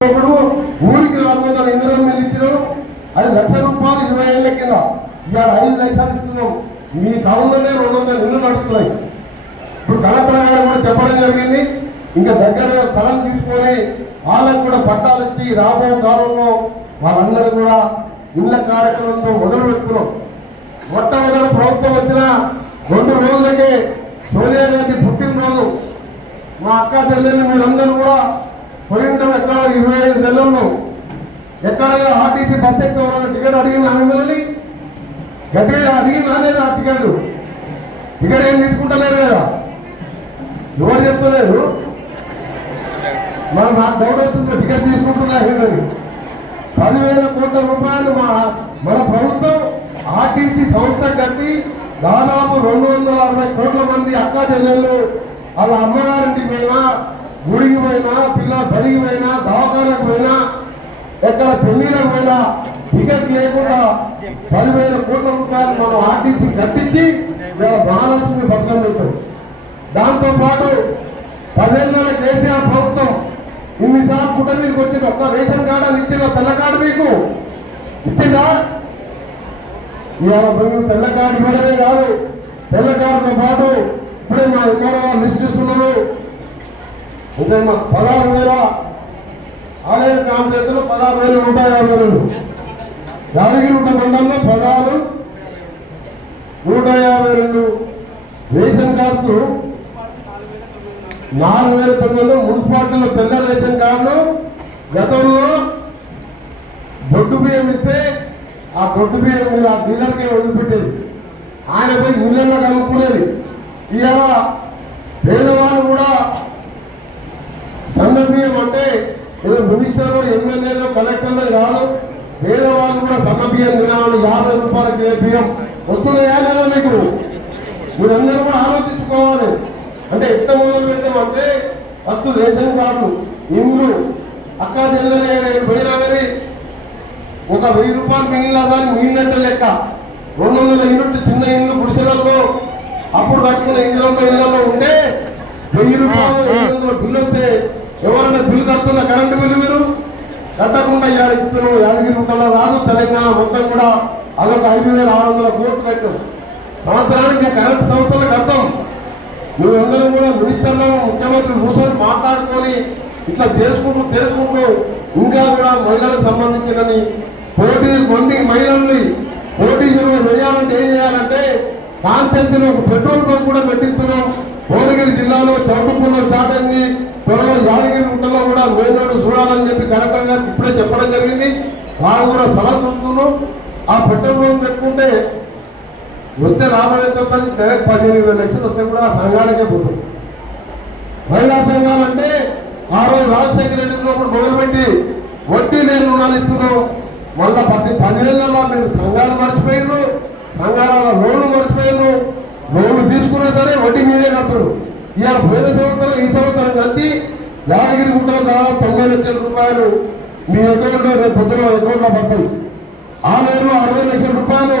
ఊరికి 400 ఇంధనం ఇచ్చినాం. అది ₹1,00,000 20 ఏళ్ల కింద. ఇవాళ 5 లక్షలు ఇస్తున్నాం. మీ టౌన్లోనే 200 ఇల్లు నడుస్తున్నాయి. ఇప్పుడు కలెక్టర్ గారు కూడా చెప్పడం జరిగింది. ఇంకా దగ్గర స్థలం తీసుకొని వాళ్ళకు కూడా పట్టాలు ఇచ్చి రాబోయే కాలంలో వాళ్ళందరూ కూడా ఇళ్ల కార్యక్రమంతో మొదలు పెట్టుకున్నాం. మొట్టమొదటి ప్రభుత్వం వచ్చిన 2 రోజులకే సోనియా గాంధీ పుట్టినరోజు మా అక్క చెల్లెళ్ళు మీరందరూ కూడా పోయింటాం. ఎక్కడ 25 నెలల్లో ఎక్కడ ఆర్టీసీ బస్ ఎక్కి టికెట్ అడిగిన మిమ్మల్ని గట్టిగా అడిగినా లేదా? టికెట్ ఏం తీసుకుంటలేరు కదా, ఎవరు చెప్తలేరు. మరి నాకు డౌట్ వస్తుంది, టికెట్ తీసుకుంటున్నా. 10,000 కోట్ల రూపాయలు మన ప్రభుత్వం ఆర్టీసీ సంస్థ కట్టి దాదాపు 260 కోట్ల మంది అక్కా చెల్లెళ్ళు వాళ్ళ అమ్మగారింటికి పోయినా, గుడికి పోయినా, పిల్లల బడికి పోయినా, దవాఖానకు పోయినా, ఎక్కడ పెళ్లిలకు పోయినా టికెట్ లేకుండా 10,000 కోట్ల రూపాయలు మనం ఆర్టీసీ కట్టించి మహాలక్ష్మి పథకం పెట్టాం. దాంతో పాటు 10 ఏళ్ళ కేసీఆర్ ప్రభుత్వం ఇన్నిసార్లు పుట్ట మీకు వచ్చింది. ఒక్క రేషన్ కార్డు అని ఇచ్చిన తెల్ల కార్డు మీకు ఇచ్చిందా? ఇవాళ మేము తెల్ల కార్డు ఇవ్వడమే కాదు, తెల్ల కార్డుతో పాటు ఇప్పుడే మా ఇక్కడ లిస్ట్ ఇస్తున్నారు. అంటే మా 16,000 ఆలయ గ్రామ చేతులు 16,152 యాదగిరిగుట్ట మండలంలో 16,152 రేషన్ కార్డ్స్ 4,900 మున్సిపాలిటీలో తెల్ల రేషన్ కార్డులు. గతంలో బొడ్డు బియ్యం ఇస్తే ఆ బొడ్డు బియ్యం మీద ఆ డీలర్కే వదిలిపెట్టేది, ఆయన పోయి మిల్లల్లో కలుపుకునేది. ఇవాళ పేదవాళ్ళు కూడా సన్న బియ్యం అంటే ఏదో మినిస్టర్ ఎమ్మెల్యేలో కలెక్టర్లో కాదు, పేదవాళ్ళు కూడా సన్న బియ్యం తినాలని 50 రూపాయలకి ఏ బియ్యం వస్తున్నాయా లేదా మీకు? మీరందరూ కూడా ఆలోచించుకోవాలి. అంటే ఎట్లా మొదలు పెట్టామంటే ఫస్ట్ రేషన్ కార్డులు, ఇండ్లు, అక్కా చెల్లెలే పోయినా కానీ ఒక 1000 రూపాయలు మిగిలిన కానీ మిగిలినంత లెక్క 200 యూనిట్లు చిన్న ఇండ్లు గుడిసెలలో అప్పుడు కట్టుకున్న ఇళ్లలో ఉంటే 1000 రూపాయలు 800 బిల్లు వస్తే ఎవరైనా బిల్లు కడుతున్న కరెంటు బిల్లు మీరు కట్టకుండా ఇస్తున్నాం. యాదగిరిగుట్టలో కాదు తెలంగాణ మొత్తం కూడా అదొక 5,600 కోట్లు కట్టాం. సంవత్సరానికి కరెంటు సంస్థలకు అర్థం. నువ్వందరూ కూడా మినిస్టర్లు ముఖ్యమంత్రి కూర్చొని మాట్లాడుకొని ఇట్లా చేసుకుంటూ ఇంకా కూడా మహిళలకు సంబంధించినని పోటీ కొన్ని మహిళల్ని పోటీ వేయాలంటే ఏం చేయాలంటే కాన్సెన్సీలో ఒక పెట్రోల్ బంక్ కూడా పెట్టిస్తున్నాం. భువనగిరి జిల్లాలో చౌటుప్పల్లో స్టార్ట్ అయింది. త్వరలో యాదగిరిగుట్టలో కూడా వేనాడు చూడాలని చెప్పి కలెక్టర్ గారికి ఇప్పుడే చెప్పడం జరిగింది. వాళ్ళు కూడా స్థలం చూస్తున్నాం. ఆ పెట్రోల్ బంక్ పెట్టుకుంటే వస్తే లాభం ఎంత వస్తుంది? నెలకు 15,000 లక్షలు వస్తే కూడా సంఘాలకే పోతుంది. మహిళా సంఘాలంటే ఆ రోజు రాజశేఖర రెడ్డి ఉన్నప్పుడు మొదలుపెట్టి వడ్డీ లేని రుణాలు ఇస్తున్నాం. మళ్ళా 10 ఏళ్లలో మీరు సంఘాలు మర్చిపోయినారు, సంఘాల లోన్లు మర్చిపోయినారు. లోన్లు తీసుకున్నా సరే వడ్డీ మీదే కడుతున్నారు. ఇవాళ పోయిన సంవత్సరం ఈ సంవత్సరం కలిసి యాదగిరిగుట్టలో దాదాపు 90 లక్షల రూపాయలు మీ అకౌంట్లో రేపు పొద్దున అకౌంట్లో పడతాయి. ఆ నెలలో 60 లక్షల రూపాయలు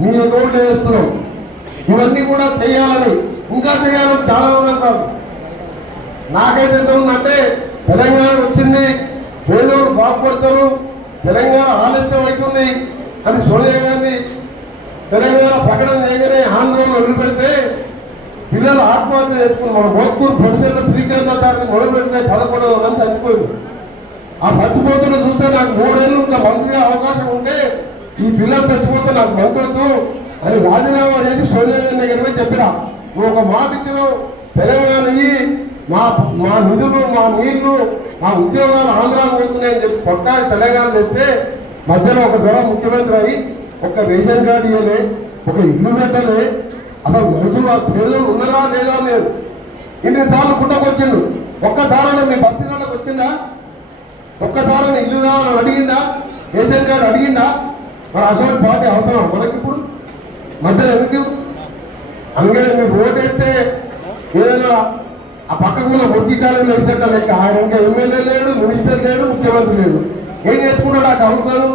మీ అకౌంట్లో వేస్తున్నాం. ఇవన్నీ కూడా చేయాలని ఇంకా చేయాలని చాలా మంది అంటారు. నాకైతే ఎంత ఉందంటే తెలంగాణ వచ్చింది, పేదోడు బాగుపడతారు, తెలంగాణ ఆలస్యం అవుతుంది అని సోనియా గాంధీ తెలంగాణ ప్రకటన చేయగానే ఆందోళన వదిలిపెడితే పిల్లలు ఆత్మహత్య చేసుకుని మన మోత్కూరు ప్రొఫెసర్లు శ్రీకాంతాన్ని మొదలు పెడితే 11 మంది చచ్చిపోయింది. ఆ చచ్చిపోతున్న చూస్తే నాకు 3 ఏళ్ళు ఇంకా మంత్రిగా అవకాశం ఉంటే ఈ పిల్లలు చచ్చిపోతే నాకు మంత్రులతో అని రాజీనామా చేసి సోనియా గాంధీ దగ్గర చెప్పినా, నువ్వు ఒక మాట ఇచ్చినావు, తెలంగాణ మా నిధులు, మా నీళ్లు, మా ఉద్యోగాలు ఆంధ్రాకు పోతున్నాయని చెప్పి కొట్టాలి తెలంగాణ చెప్తే మధ్యలో ఒక ధర ముఖ్యమంత్రి అయ్యి ఒక రేషన్ కార్డు ఇవ్వలే, ఒక ఇల్లు పెట్టలే. అసలు మనుషులు పేదలు ఉన్నారా లేదా లేదు. ఇన్నిసార్లు పుట్టకొచ్చిండు, ఒక్కసారైనా మీ బస్తీలకు వచ్చిందా? ఒక్కసారైనా ఇల్లు కావాలని అడిగిందా? Ration card అడిగిందా? మరి అసలు పార్టీ అవసరం మనకిప్పుడు మధ్యలో ఎందుకు? అందుకని మీరు ఓటు వేస్తే ఏదైనా ఆ పక్కకు మురికి కాలంలో వేసినట్టు లెక్క. ఆయన ఇంకా ఎమ్మెల్యే లేడు, మినిస్టర్ లేడు, ముఖ్యమంత్రి లేడు. ఏం చేసుకున్నాడు ఆ కౌన్సిలర్?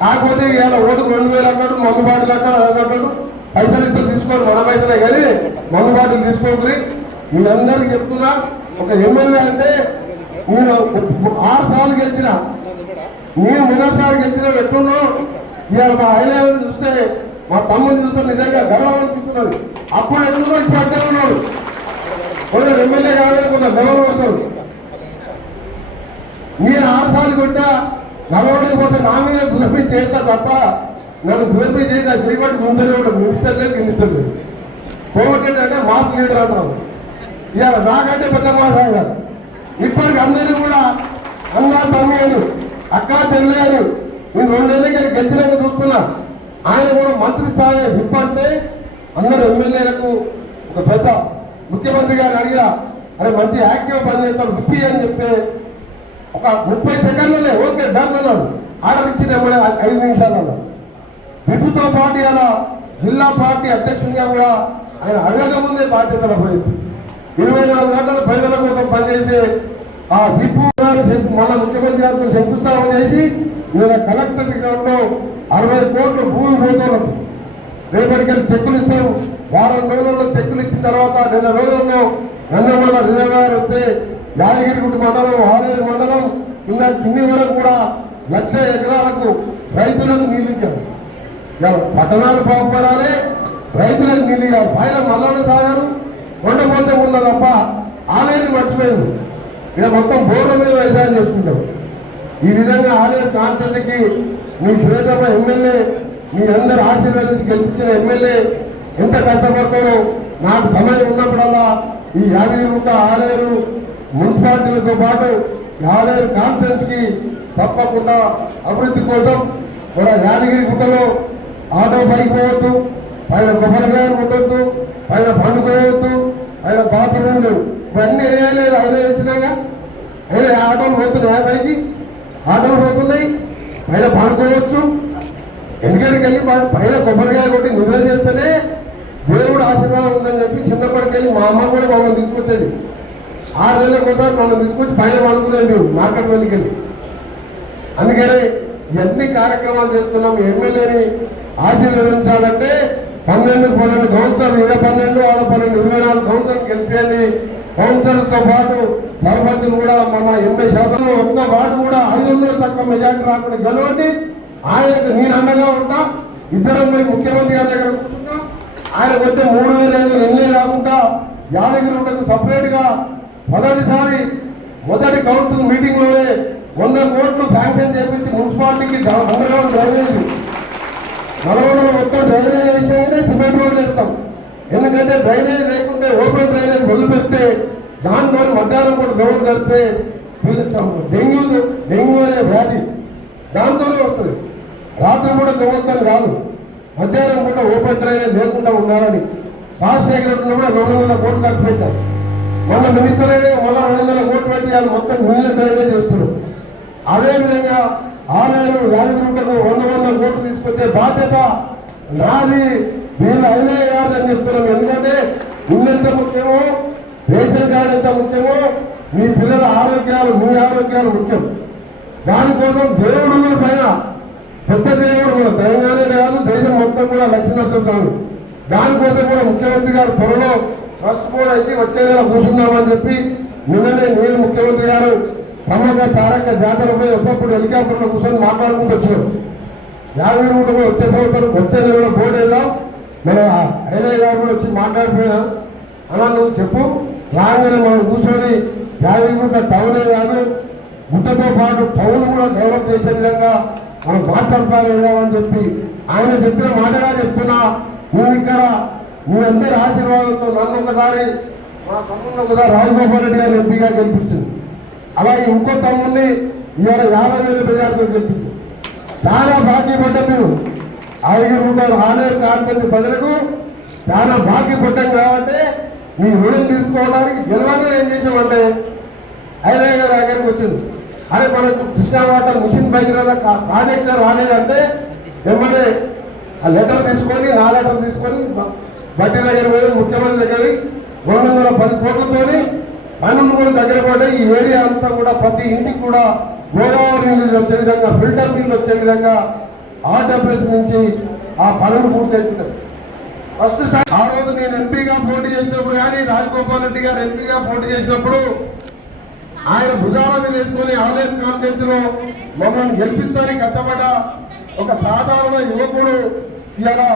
కాకపోతే ఇవాళ ఓటుకు 2,000 అన్నాడు, మందు బాటిల్ అన్నాడు, అన్నాడు. పైసలు ఇస్తే తీసుకోండి, మన పైసలే కానీ మందు బాటిల్ తీసుకోకరి. మీరందరికీ చెప్తున్నా, ఒక ఎమ్మెల్యే అంటే నేను 6 సార్లు గెలిచిన, నేను మొదటిసారి గెలిచిన ఎట్టున్నావు. ఇవాళ మా ఐలేని చూస్తే, మా తమ్ముని చూస్తే నిజంగా గర్వం అనిపిస్తున్నది. అప్పుడు ఎందుకు పడ్డా ఉన్నాడు, కొందరు ఎమ్మెల్యే కావాలని కొందరు గర్వం పడతారు. నేను 6 సార్లు కొట్టా, గర్వడిపోతే నా మీద గులాబీ చేస్తా తప్ప నన్ను గులాబీ చేసి ఆ శ్రీపట్టి ముందరే ఉంటాడు. మినిస్టర్ లేదు, మినిస్టర్ లేదు. కోమటిరెడ్డి అంటే మాస్ లీడర్ అంటారు. ఇవాళ నాకంటే పెద్ద మాస్ ఆయన. ఇప్పటికి అందరినీ కూడా అన్నా తమ్మి అని, అక్క చెల్లె అని నేను 2 ఏళ్ళకి గెలిచినాక చూస్తున్నా. ఆయన కూడా మంత్రి స్థాయి హిప్ అంటే అందరూ ఎమ్మెల్యేలకు ఒక పెద్ద ముఖ్యమంత్రి గారిని అడిగిరా, అరే మంచి యాక్టివ్ పనిచేస్తాడు విప్పి అని చెప్తే ఒక 30 సెకండ్లనే ఓకే డన్ అన్నాడు. ఆర్డర్ ఇచ్చిన 5 నిమిషాలలో విప్పుతో పాటు అలా జిల్లా పార్టీ అధ్యక్షునిగా కూడా ఆయన అడగకముందే బాధ్యతలు పోయింది. 24 గంటలు ప్రజల కోసం పనిచేసే ఆ విప్పు గారు మన ముఖ్యమంత్రి గారితో శంకుస్థాపన చేసి ఇవాళ కలెక్టర్ గ్రౌండ్లో 60 కోట్ల భూమి పోతున్నాం. రేపటికెళ్ళి చెక్కులు ఇస్తాం. వారం రోజుల్లో చెక్కులు ఇచ్చిన తర్వాత 2 రోజుల్లో గన్నమల్ల రిజర్వాయర్ వస్తే యాదగిరిగుట్ట మండలం, ఆలేరు మండలం కింది వరకు కూడా 1,00,000 ఎకరాలకు రైతులకు నీళ్ళు ఇచ్చారు. పట్టణాలు బాగుపడాలి, రైతులకు నీళ్ళు ఇవ్వాలి. పైన మల్లలు సాగారు, కొండపోతే ఉన్న తప్ప ఆలేరు మర్చిపోయింది. ఇక మొత్తం బోర్ల మీద వ్యవసాయం చేసుకుంటాం. ఈ విధంగా ఆలేరు కాన్స్టిట్యూన్సీకి మీ శ్రేతమ ఎమ్మెల్యే, మీ అందరు ఆశీర్వాదించి గెలిపించిన ఎమ్మెల్యే ఎంత కష్టపడతారో నాకు సమయం ఉన్నప్పుడల్లా ఈ యాదగిరిగుట్ట ఆలేరు మున్సిపాలిటీలతో పాటు ఆలేరు కాన్స్టిట్యూన్సీకి తప్పకుండా అభివృద్ధి కోసం కూడా యాదగిరిగుట్టలో ఆటో పైకి పోవద్దు, పైన కొబ్బరికాయలు కొట్టవద్దు, పైన పండుకోవద్దు, పైన బాత్రూమ్ లేవు. ఇవన్నీ వేయలేదు. అయినా ఇచ్చినాగా అయినా ఆటోలు పోతున్నాయి, పైకి ఆటోలు పోతున్నాయి, పైన పండుకోవచ్చు. ఎందుకంటే వెళ్ళి పైన కొబ్బరికాయ కొట్టి నిద్ర చేస్తేనే దేవుడు ఆశీర్వాదం ఉందని చెప్పి చిన్నప్పటికెళ్ళి మా అమ్మ కూడా మమ్మల్ని తీసుకొచ్చేది. 6 నెలల కోసం మమ్మల్ని తీసుకొచ్చి పైన పండుకునేది మార్కెట్ వెళ్ళి. అందుకని ఎన్ని కార్యక్రమాలు చేస్తున్నాం. ఎమ్మెల్యేని ఆశీర్వదించాలంటే 12 కౌన్సిలర్లు, 12 వాళ్ళ 24 కౌన్సిలర్లు గెలిపేయండి. కౌన్సిలర్తో పాటు సర్పంచులు కూడా మన 80% ఒక్క వార్డు కూడా 500 తక్కువ మెజార్టీ రాకుండా గెలవండి. ఆయనకు నేను అండగా ఉంటా. ఇద్దరం పోయి ముఖ్యమంత్రి గారి దగ్గర కూర్చుంటాం. ఆయనకు వచ్చే 3,000 ఎన్నే కాకుండా యాదగిరిగుట్టకు సపరేట్ గా మొదటి కౌన్సిల్ మీటింగ్ లోనే 100 కోట్లు శాంక్షన్ చేపించి మున్సిపాలిటీకి అండర్గ్రౌండ్ డ్రైనేజ్ నల్గొండలో మొత్తం డ్రైనేజ్ వేసినాకనే సిమెంట్ రోడ్లు వేస్తాం. ఎందుకంటే డ్రైనేజ్ లేకుంటే ఓపెన్ డ్రైనేజ్ వదిలిపెడితే దాంట్లో మధ్యాహ్నం కూడా దోమలు కలిస్తే డెంగ్యూ అనే వ్యాధి దాంతోనే వస్తుంది. రాత్రి కూడా దోమలతో కాదు, మధ్యాహ్నం కూడా ఓపెన్ డ్రైనేజ్ లేకుండా ఉండాలని రాజశేఖర్ కూడా 200 కోట్లు ఖర్చు పెట్టారు. మన మినిస్టర్ అయితే మళ్ళీ 200 కోట్లు పెట్టి వాళ్ళు మొత్తం నీళ్ళ డ్రైనేజ్ చేస్తున్నారు. అదేవిధంగా ఆలయాలు యాదగిరిగుట్టకు 100 కోట్లు తీసుకొచ్చే బాధ్యత నాది, వీళ్ళు అయినా కాదని చెప్తున్నాం. ఎందుకంటే ఇల్లు ఎంత ముఖ్యమో, రేషన్ కార్డు ఎంత ముఖ్యమో, మీ పిల్లల ఆరోగ్యాలు, మీ ఆరోగ్యాలు ముఖ్యం. దానికోసం దేవుడు పైన పెద్ద దేవుడు మన తెలంగాణ కాదు, దేశం మొత్తం కూడా లక్ష్మీనరసింహస్వామి. దానికోసం కూడా ముఖ్యమంత్రి గారు త్వరలో ట్రస్ట్ కూడా వేసి వచ్చే నెల కూర్చున్నామని చెప్పి నిన్ననే నేను ముఖ్యమంత్రి గారు సమ్మక్క సారక్క జాతరపై ఒకప్పుడు హెలికాప్టర్లో కూర్చొని మాట్లాడుకుంటూ వచ్చారు. యాదగిరిగుట్ట కూడా వచ్చే సంవత్సరం వచ్చే నెలలో బోర్డు వెళ్దాం. మన ఐలయ్య గారు కూడా వచ్చి మాట్లాడిపోయినా అలా నువ్వు చెప్పు, రాగానే మనం కూర్చొని యాదగిరిగుట్ట టౌనే కాదు గుట్టతో పాటు టౌన్ కూడా డెవలప్ చేసే విధంగా మనం మాట్లాడతామని చెప్పి ఆయన చెప్పిన మాటగా చెప్తున్నా. నువ్వు ఇక్కడ మీ అందరి ఆశీర్వాదంతో నన్ను ఒకసారి మా తమ్ముడిని ఒకసారి రాజగోపాల్ రెడ్డి గారు ఎంపీగా గెలిపించింది. అలాగే ఇంకో తమ్ముడిని ఇవాళ 50,000 మెజార్టీతో గెలిపించింది. చాలా బాకీపడ్డ మీరు యాదగిరిగుట్ట ఆలేరు కాన్స్టిట్యూన్సీ ప్రజలకు చాలా బాకీపడ్డాం. కాబట్టి మీ రుణం తీసుకోవడానికి గెలవాలని ఏం చేసామంటే ఐలయ్య గారి దగ్గరికి వచ్చింది. అరే మనకు Krishna water mission Bhagiratha project రాలేదంటే వెంబడే ఆ లెటర్ తీసుకొని, నా లెటర్ తీసుకొని బట్టి దగ్గర పోయి ముఖ్యమంత్రి దగ్గర 210 కోట్లతోని పనులు కూడా దగ్గర పడ్డాయి. ఈ ఏరియా అంతా కూడా ప్రతి ఇంటికి కూడా గోదావరి నీళ్ళు వచ్చే విధంగా, ఫిల్టర్ నీళ్ళు వచ్చే విధంగా ఆర్డబ్ల్యూఎస్ నుంచి ఆ పనులు పూర్తి అవుతున్నాయి. ఫస్ట్ ఆ రోజు నేను ఎంపీగా పోటీ చేసినప్పుడు కానీ, రాజగోపాల్ రెడ్డి గారు ఎంపీగా పోటీ చేసినప్పుడు ఆయన భుజాల మీద వేసుకొని ఆన్లైన్ కాన్ఫరెన్స్ లో మమ్మల్ని గెలిపిస్తానికి కష్టపడ్డ ఒక సాధారణ యువకుడు ఇలా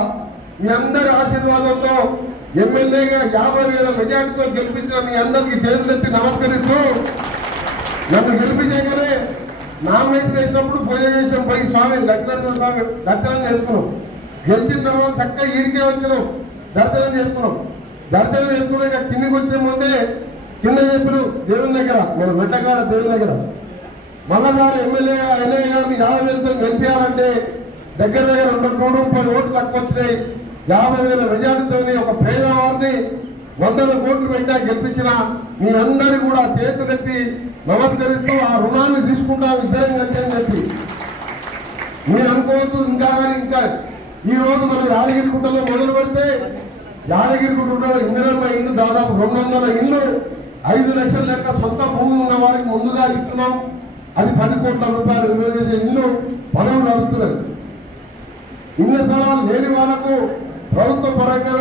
మీ అందరి ఆశీర్వాదంతో ఎమ్మెల్యేగా 50,000 మెజార్టీతో గెలిపించిన మీ అందరికీ చేతులెత్తి నమస్కరిస్తూ నన్ను గెలిపించగానే నామినేషన్ వేసినప్పుడు పూజ చేసాం, పోయి స్వామి దర్శనం చేసుకున్నాం. గెలిచిన తర్వాత చక్కగా ఈడికే వచ్చినాం, దర్శనం చేసుకున్నాం. దర్శనం చేసుకున్నాక కిందికి వచ్చే ముందే కింద చెప్పిన దేవుని దగ్గర మన మెట్టగాడ దేవుని దగ్గర మళ్ళా గారు ఎమ్మెల్యే గారిని 50,000తో గెలిపించాలంటే దగ్గర 230 ఓట్లు తక్కువ వచ్చినాయి. 50,000 మెజార్టీతో ఒక పేదవారిని 100 కోట్లు పెట్టా గెలిపించిన మీ అందరూ కూడా చేతులెత్తి నమస్కరిస్తూ ఆ రుణాన్ని తీసుకుంటాం ఇద్దరం కలిసి అని చెప్పి మీరు అనుకోవచ్చు. ఇంకా ఈ రోజు మనం యాదగిరిగుట్టలో మొదలు పెడితే యాదగిరిగుట్టలో ఇందిరమ్మ ఇల్లు దాదాపు 200 ఇల్లు 5 లక్షల లెక్క సొంత భూమి ఉన్న వారికి ముందుగా ఇస్తున్నాం. అది 10 కోట్ల రూపాయలు విలువ చేసే ఇల్లు పనులు నడుస్తున్నాయి. ఇన్ని స్థలాలు లేని వాళ్ళకు ప్రభుత్వ పరంగా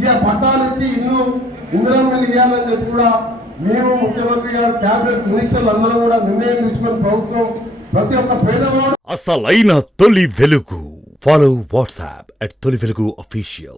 ఈ పట్టాలు ఇచ్చి ఇల్లు ఇందిరమ్మ ఇవ్వాలని చెప్పి కూడా మేము ముఖ్యమంత్రి గారు క్యాబినెట్ మినిస్టర్లు అందరూ కూడా నిర్ణయం తీసుకుని ప్రభుత్వం ప్రతి ఒక్క పేదవాడు అసలైన తొలి వెలుగు. ఫాలో వాట్సాప్ @తొలి వెలుగు official.